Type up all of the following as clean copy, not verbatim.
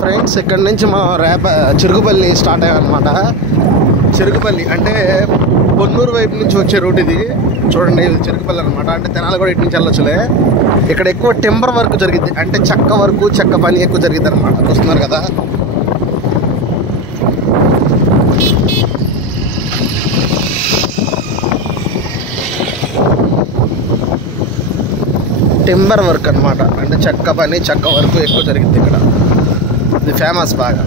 Friends ఇక్కడ నుంచి మనం చిరుగుపల్లి స్టార్ట్ అయ్యామన్నమాట. చిరుగుపల్లి అంటే పొన్నూరు వైపు నుంచి వచ్చే రూట్ ఇది. చూడండి ఇది చిరుగుపల్లి అనమాట. అంటే తెనాలి కూడా ఇటు నుంచి వెళ్ళొచ్చులే. ఇక్కడ ఎక్కువ టింబర్ వర్క్ జరిగింది, అంటే చెక్క వర్క్, చెక్క పని ఎక్కువ జరిగింది అనమాట. చూస్తున్నారు కదా. టింబర్ వర్క్ అనమాట, అంటే చెక్క పని, చెక్క వర్క్ ఎక్కువ జరిగింది ఇక్కడ. ఇది ఫేమస్ బాగా.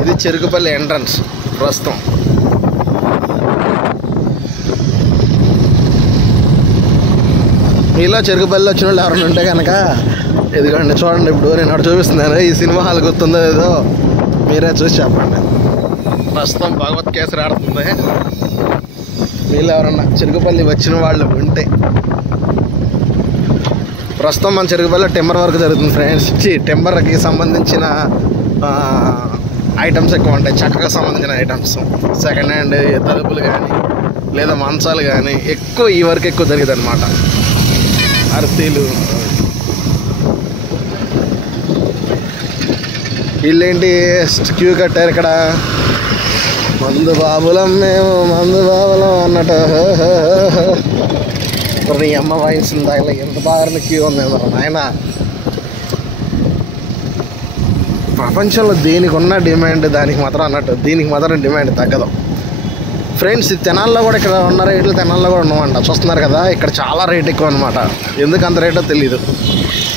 ఇది చిరుగుపల్లి ఎంట్రన్స్ ప్రస్తుతం. మీలో చిరుగుపల్లి వచ్చిన వాళ్ళు ఎవరైనా ఉంటే కనుక ఇదిగోండి చూడండి. ఇప్పుడు నేను అక్కడ చూపిస్తున్నాను. ఈ సినిమా హాల్ గుర్తుందో ఏదో మీరే చూసి చెప్పండి. ప్రస్తుతం భగవత్ కేసరి ఆడుతుంది. మీలో ఎవరన్నా చిరుగుపల్లి వచ్చిన వాళ్ళు ఉంటే. ప్రస్తుతం మన చిరుగుపల్లి టింబర్ వర్క్ జరుగుతుంది ఫ్రెండ్స్. టింబర్కి సంబంధించిన ఐటమ్స్ ఎక్కువ ఉంటాయి, చెక్కకు సంబంధించిన ఐటమ్స్. సెకండ్ హ్యాండ్ తలుపులు కానీ లేదా మంచాలు కానీ ఎక్కువ ఈ వర్క్ ఎక్కువ జరిగింది అనమాట. అర్తీలు వీళ్ళేంటి క్యూ కట్టారు ఇక్కడ. మందు బాబులం మేము, మందు బాబులం అన్నట్టు. నీ అమ్మ వాయించిన దాకా ఎంత బాగా క్యూ ఉంది ఆయన. ప్రపంచంలో దేనికి ఉన్న డిమాండ్ దానికి మాత్రం అన్నట్టు, దీనికి మాత్రం డిమాండ్ తగ్గదు ఫ్రెండ్స్. ఇది తెనాల్లో కూడా ఇక్కడ ఉన్న రేట్లు తెనాల్లో కూడా ఉన్నామంట. చూస్తున్నారు కదా, ఇక్కడ చాలా రేట్ ఎక్కువ అనమాట. ఎందుకు అంత రేటో తెలీదు.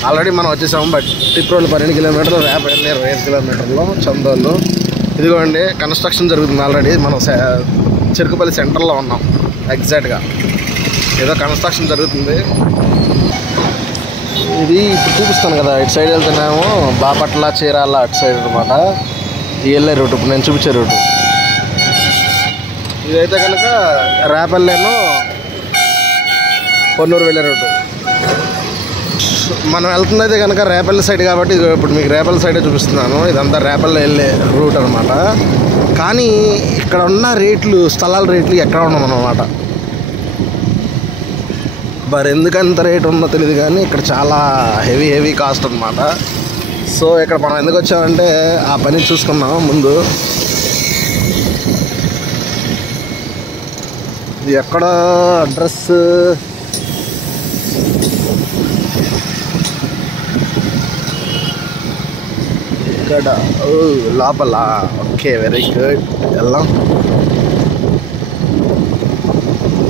ఆల్రెడీ మనం వచ్చేసాము. బట్ టిప్ రోడ్లు 12 కిలోమీటర్లు, రేపు 25 కిలోమీటర్లు చందోళ్ళు. ఇదిగోండి కన్స్ట్రక్షన్ జరుగుతుంది ఆల్రెడీ. మనం చిరుగుపల్లి సెంటర్లో ఉన్నాం ఎగ్జాక్ట్గా. ఏదో కన్స్ట్రక్షన్ జరుగుతుంది. ఇది ఇప్పుడు చూపిస్తాను కదా, ఇటు సైడ్ వెళ్తున్నాము బాపట్ల, చీరాల అటు సైడ్ అనమాట. ఇది వెళ్ళే రూట్, ఇప్పుడు నేను చూపించే రూటు. ఇదైతే కనుక రేపల్లేను పొన్నూరు వెళ్ళే రూటు. మనం వెళ్తున్నది కనుక రేపల్లి సైడ్ కాబట్టి ఇప్పుడు మీకు రేపల్లి సైడే చూపిస్తున్నాను. ఇదంతా రేపల్లి వెళ్ళే రూట్ అనమాట. కానీ ఇక్కడ ఉన్న రేట్లు, స్థలాల రేట్లు ఎక్కడ ఉన్నాం అన్నమాట. మరి ఎందుకంత రేట్ ఉందో తెలియదు కానీ ఇక్కడ చాలా హెవీ కాస్ట్ అనమాట. సో ఇక్కడ మనం ఎందుకు వచ్చామంటే ఆ పని చూసుకున్నాం ముందు. ఇది ఎక్కడ అడ్రస్, ఇక్కడ లోపల. Okay, very good. వెళ్దాం.